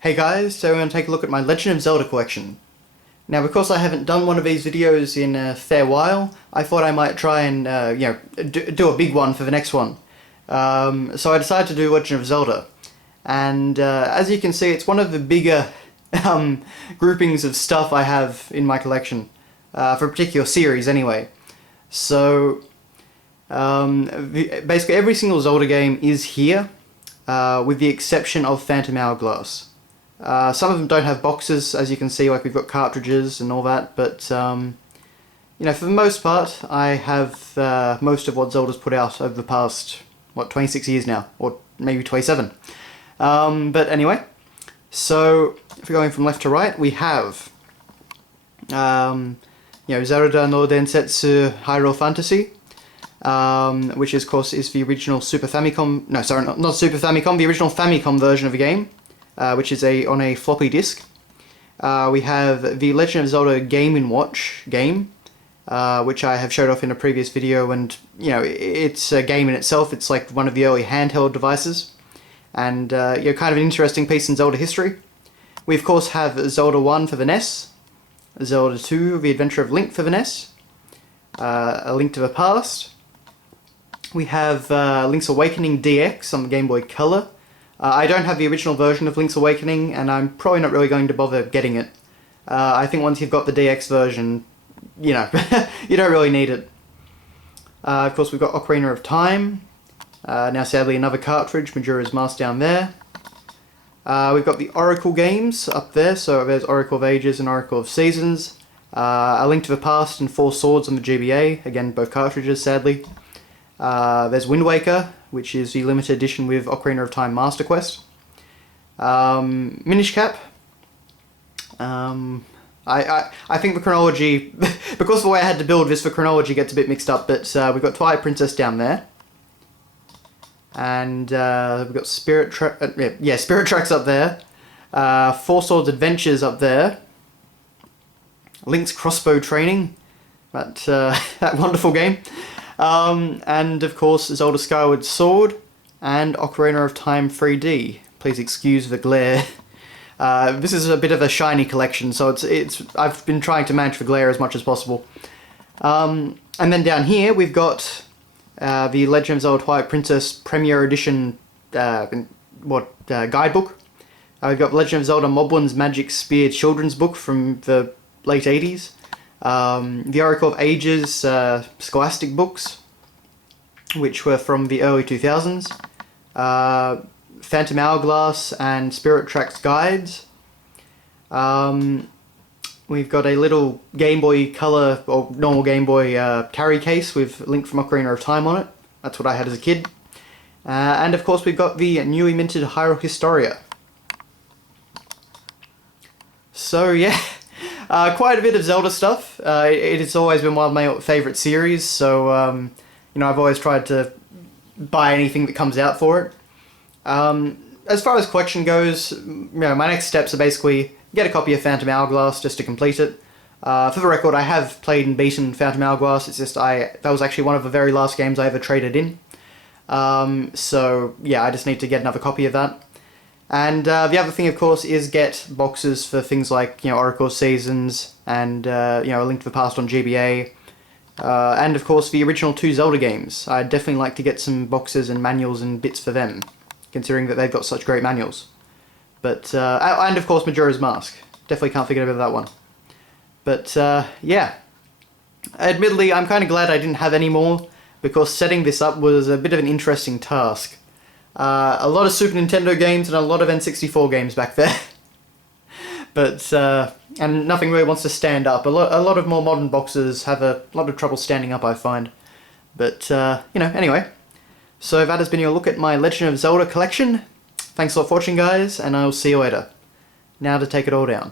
Hey guys, so we're going to take a look at my Legend of Zelda collection. Now because I haven't done one of these videos in a fair while, I thought I might try and do a big one for the next one. So I decided to do Legend of Zelda. And as you can see, it's one of the bigger groupings of stuff I have in my collection, for a particular series anyway. So basically every single Zelda game is here, with the exception of Phantom Hourglass. Some of them don't have boxes, as you can see, like we've got cartridges and all that, but you know, for the most part, I have most of what Zelda's put out over the past, what, 26 years now, or maybe 27. But anyway, so if we're going from left to right, we have you know, Zelda no Densetsu Hyrule Fantasy, which of course is the original Super Famicom, no sorry, not Super Famicom, the original Famicom version of the game. Which is on a floppy disk. We have the Legend of Zelda Game & Watch game, which I have showed off in a previous video, and you know, it's a game in itself. It's like one of the early handheld devices, and you know, kind of an interesting piece in Zelda history. We of course have Zelda 1 for the NES, Zelda 2, The Adventure of Link for the NES, A Link to the Past. We have Link's Awakening DX on the Game Boy Color. I don't have the original version of Link's Awakening, and I'm probably not really going to bother getting it. I think once you've got the DX version, you know, you don't really need it. Of course, we've got Ocarina of Time. Now, sadly, another cartridge, Majora's Mask down there. We've got the Oracle games up there, so there's Oracle of Ages and Oracle of Seasons. A Link to the Past and Four Swords on the GBA, again, both cartridges, sadly. There's Wind Waker, which is the limited edition with Ocarina of Time Master Quest. Minish Cap. I think the chronology, because of the way I had to build this, the chronology gets a bit mixed up, but we've got Twilight Princess down there. And we've got Spirit Tracks up there. Four Swords Adventures up there. Link's Crossbow Training, that wonderful game. And of course Zelda Skyward Sword and Ocarina of Time 3D. Please excuse the glare. This is a bit of a shiny collection, so I've been trying to manage the glare as much as possible. And then down here we've got the Legend of Zelda Twilight Princess Premier Edition guidebook. We've got Legend of Zelda Moblin's Magic Spear children's book from the late 80s. The Oracle of Ages Scholastic books, which were from the early 2000s. Phantom Hourglass and Spirit Tracks guides. We've got a little Game Boy Color, or normal Game Boy carry case with Link from Ocarina of Time on it. That's what I had as a kid. And of course we've got the newly minted Hyrule Historia. So yeah. Quite a bit of Zelda stuff. It's always been one of my favourite series, so you know, I've always tried to buy anything that comes out for it. As far as collection goes, you know, my next steps are basically get a copy of Phantom Hourglass just to complete it. For the record, I have played and beaten Phantom Hourglass. It's just that was actually one of the very last games I ever traded in. So yeah, I just need to get another copy of that. And the other thing, of course, is get boxes for things like, you know, Oracle Seasons and, you know, A Link to the Past on GBA. And, of course, the original 2 Zelda games. I'd definitely like to get some boxes and manuals and bits for them, considering that they've got such great manuals. But, and, of course, Majora's Mask. Definitely can't forget about that one. But, yeah. Admittedly, I'm kind of glad I didn't have any more, because setting this up was a bit of an interesting task. A lot of Super Nintendo games and a lot of N64 games back there. But, and nothing really wants to stand up. A lot of more modern boxes have a lot of trouble standing up, I find. But, you know, anyway. So that has been your look at my Legend of Zelda collection. Thanks a lot for watching, guys, and I'll see you later. Now to take it all down.